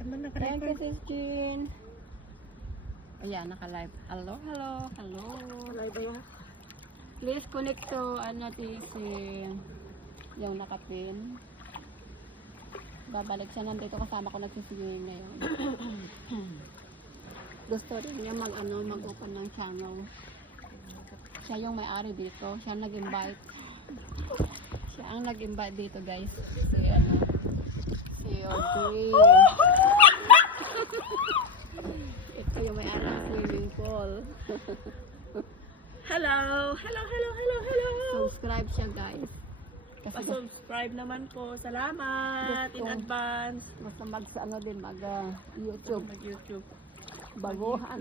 Thank you, Sis Jean. Ayan, naka-live. Hello, hello, hello. Live ba yan? Please connect to, si yung nakapin. Babalik siya nandito kasama ko nagsisigilin ngayon. Gusto rin niya mag-open ng channel. Siya yung may-ari dito. Siya ang nag-invite. Siya ang nag-invite dito, guys. Si Audrey. Ito yung may-ari ng swimming pool. Hello! Hello, hello, hello, hello! Subscribe siya, guys. Kasi Pa-subscribe naman po. Salamat in Gusto. advance. basta mag-YouTube. Mag-YouTube. Baguhan.